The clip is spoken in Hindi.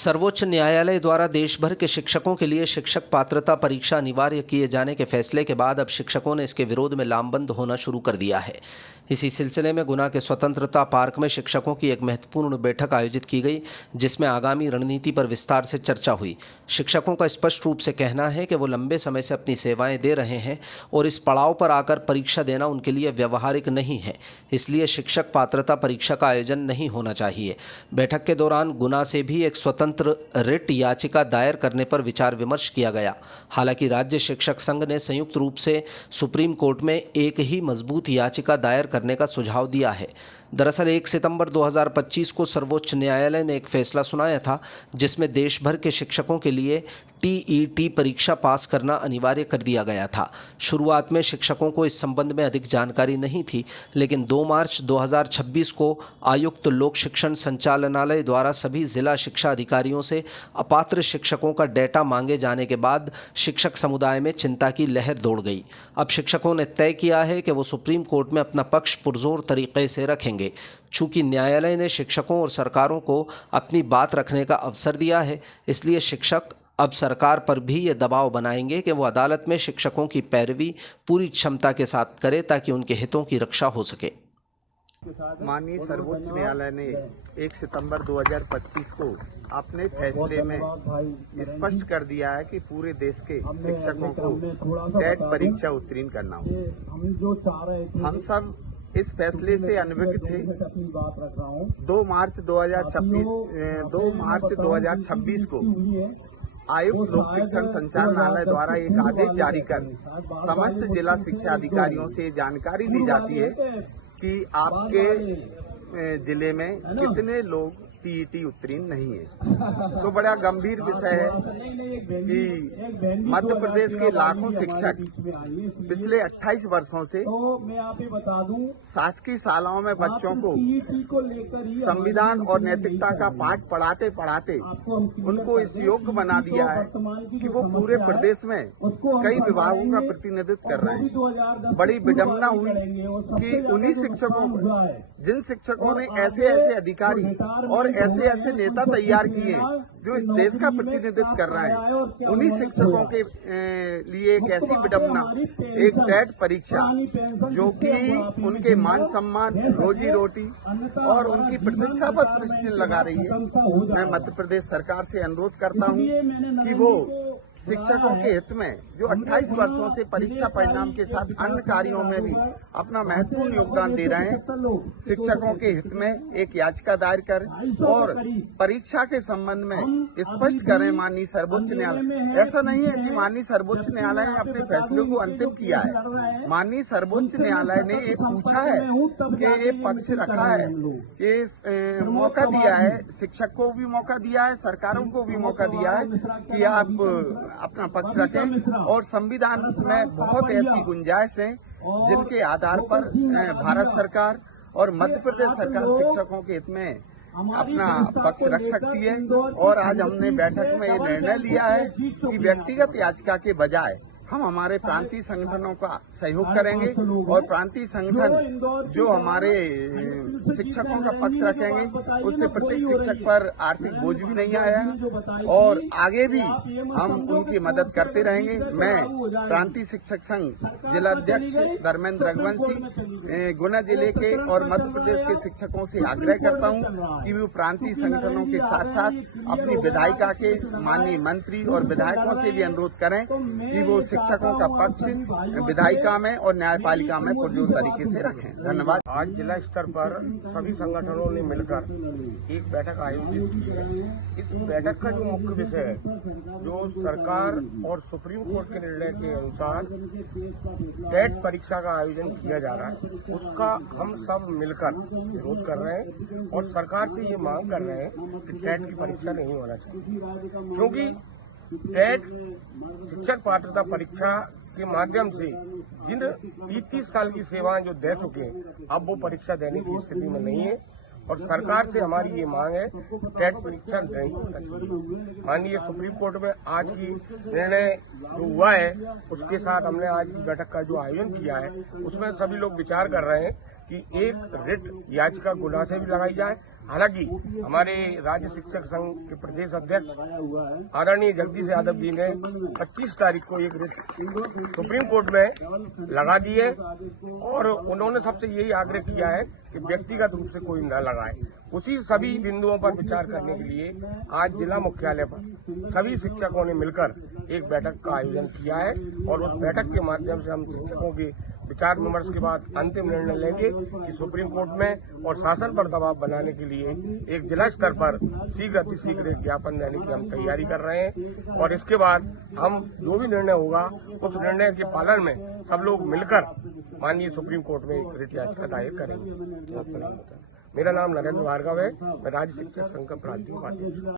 सर्वोच्च न्यायालय द्वारा देश भर के शिक्षकों के लिए शिक्षक पात्रता परीक्षा अनिवार्य किए जाने के फैसले के बाद अब शिक्षकों ने इसके विरोध में लामबंद होना शुरू कर दिया है। इसी सिलसिले में गुना के स्वतंत्रता पार्क में शिक्षकों की एक महत्वपूर्ण बैठक आयोजित की गई, जिसमें आगामी रणनीति पर विस्तार से चर्चा हुई। शिक्षकों का स्पष्ट रूप से कहना है कि वो लंबे समय से अपनी सेवाएं दे रहे हैं और इस पड़ाव पर आकर परीक्षा देना उनके लिए व्यवहारिक नहीं है, इसलिए शिक्षक पात्रता परीक्षा का आयोजन नहीं होना चाहिए। बैठक के दौरान गुना से भी एक स्वतंत्र रिट याचिका दायर करने पर विचार विमर्श किया गया। हालांकि राज्य शिक्षक संघ ने संयुक्त रूप से सुप्रीम कोर्ट में एक ही मजबूत याचिका दायर करने का सुझाव दिया है। दरअसल 1 सितंबर 2025 को सर्वोच्च न्यायालय ने एक फैसला सुनाया था, जिसमें देश भर के शिक्षकों के लिए टीईटी परीक्षा पास करना अनिवार्य कर दिया गया था। शुरुआत में शिक्षकों को इस संबंध में अधिक जानकारी नहीं थी, लेकिन 2 मार्च 2026 को आयुक्त लोक शिक्षण संचालनालय द्वारा सभी जिला शिक्षा अधिकारियों से अपात्र शिक्षकों का डेटा मांगे जाने के बाद शिक्षक समुदाय में चिंता की लहर दौड़ गई। अब शिक्षकों ने तय किया है कि वो सुप्रीम कोर्ट में अपना पक्ष पुरजोर तरीके से रखेंगे। चूंकि न्यायालय ने शिक्षकों और सरकारों को अपनी बात रखने का अवसर दिया है, इसलिए शिक्षक अब सरकार पर भी ये दबाव बनाएंगे कि वो अदालत में शिक्षकों की पैरवी पूरी क्षमता के साथ करे, ताकि उनके हितों की रक्षा हो सके। माननीय सर्वोच्च न्यायालय ने 1 सितंबर 2025 को अपने फैसले में स्पष्ट कर दिया है कि पूरे देश के शिक्षकों को टेट परीक्षा उत्तीर्ण करना होगा। हम सब इस फैसले से अनभिज्ञ थे। 2 मार्च 2026 को आयुक्त लोक शिक्षण संचालनालय द्वारा एक आदेश जारी कर समस्त जिला शिक्षा अधिकारियों से जानकारी दी जाती है कि आपके जिले में कितने लोग टीईटी उत्तीर्ण नहीं है। तो बड़ा गंभीर विषय है कि मध्य प्रदेश के लाखों शिक्षक पिछले 28 वर्षों से शासकीय शालाओं में बच्चों को संविधान और नैतिकता का पाठ पढ़ाते पढ़ाते उनको इस योग्य बना दिया है कि वो पूरे प्रदेश में कई विभागों का प्रतिनिधित्व कर रहे हैं। बड़ी विडंबना हुई कि उन्हीं शिक्षकों को, जिन शिक्षकों ने ऐसे ऐसे अधिकारी और ऐसे ऐसे नेता तैयार किए जो इस देश का प्रतिनिधित्व कर रहे हैं, उन्हीं शिक्षकों के लिए एक ऐसी विडंबना, एक टेट परीक्षा जो कि उनके मान सम्मान, रोजी रोटी और उनकी प्रतिष्ठा पर प्रश्न लगा रही है। मैं मध्य प्रदेश सरकार से अनुरोध करता हूं कि वो शिक्षकों के हित में, जो 28 वर्षों से परीक्षा परिणाम के साथ अन्य कार्यों में भी अपना महत्वपूर्ण योगदान दे रहे हैं, शिक्षकों के हित में एक याचिका दायर करें और परीक्षा के संबंध में स्पष्ट करें। माननीय सर्वोच्च न्यायालय, ऐसा नहीं है कि माननीय सर्वोच्च न्यायालय ने अपने फैसले को अंतिम किया है। माननीय सर्वोच्च न्यायालय ने ये पूछा है कि ये पक्ष रखा है, ये मौका दिया है, शिक्षक को भी मौका दिया है, सरकारों को भी मौका दिया है कि आप अपना पक्ष रखें। और संविधान में बहुत ऐसी गुंजाइश है जिनके आधार पर भारत सरकार और मध्य प्रदेश सरकार शिक्षकों के हित में अपना पक्ष रख सकती है। और आज हमने बैठक में ये निर्णय लिया है कि व्यक्तिगत याचिका के बजाय हम हमारे प्रांतीय संगठनों का सहयोग करेंगे और प्रांतीय संगठन जो हमारे शिक्षकों का पक्ष रखेंगे, उससे प्रत्येक शिक्षक पर आर्थिक बोझ भी नहीं आया और आगे भी हम उनकी मदद करते रहेंगे। मैं प्रांतीय शिक्षक संघ जिलाध्यक्ष धर्मेंद्र रघुवंशी गुना जिले के और मध्य प्रदेश के शिक्षकों से आग्रह करता हूं कि वो प्रांतीय संगठनों के साथ साथ अपनी विधायिका के माननीय मंत्री और विधायकों से भी अनुरोध करें कि वो शिक्षकों का पक्ष विधायिका में और न्यायपालिका में पुरजोर तरीके से रखें। धन्यवाद। आज जिला स्तर पर सभी संगठनों ने मिलकर एक बैठक आयोजित की है। इस बैठक का जो मुख्य विषय है, जो सरकार और सुप्रीम कोर्ट के निर्णय के अनुसार टेट परीक्षा का आयोजन किया जा रहा है, उसका हम सब मिलकर विरोध कर रहे हैं और सरकार से ये मांग कर रहे हैं कि टेट की परीक्षा नहीं होना चाहिए, क्योंकि टेट शिक्षक पात्रता परीक्षा के माध्यम से जिन 30 साल की सेवाएं जो दे चुके हैं, अब वो परीक्षा देने की स्थिति में नहीं है और सरकार से हमारी ये मांग है टेट परीक्षा नहीं होना चाहिए। माननीय सुप्रीम कोर्ट में आज की निर्णय जो हुआ है, उसके साथ हमने आज की बैठक का जो आयोजन किया है, उसमें सभी लोग विचार कर रहे हैं कि एक रिट याचिका गुना से भी लगाई जाए, हालांकि हमारे राज्य शिक्षक संघ के प्रदेश अध्यक्ष आदरणीय जगदीश यादव जी ने 25 तारीख को एक रिट सुप्रीम कोर्ट में लगा दी है और उन्होंने सबसे यही आग्रह किया है कि व्यक्तिगत रूप से कोई न लगाए। उसी सभी बिंदुओं पर विचार करने के लिए आज जिला मुख्यालय पर सभी शिक्षकों ने मिलकर एक बैठक का आयोजन किया है और उस बैठक के माध्यम से हम शिक्षकों के विचार विमर्श के बाद अंतिम निर्णय लेंगे कि सुप्रीम कोर्ट में और शासन पर दबाव बनाने के लिए एक जिला स्तर पर शीघ्र अतिशीघ्र एक ज्ञापन देने की हम तैयारी कर रहे हैं और इसके बाद हम जो भी निर्णय होगा उस निर्णय के पालन में सब लोग मिलकर माननीय सुप्रीम कोर्ट में एक रिट याचिका दायर करेंगे। मेरा नाम नरेंद्र भार्गव है, मैं राज्य शिक्षक संघ का प्रांतीय उपाध्यक्ष हूं।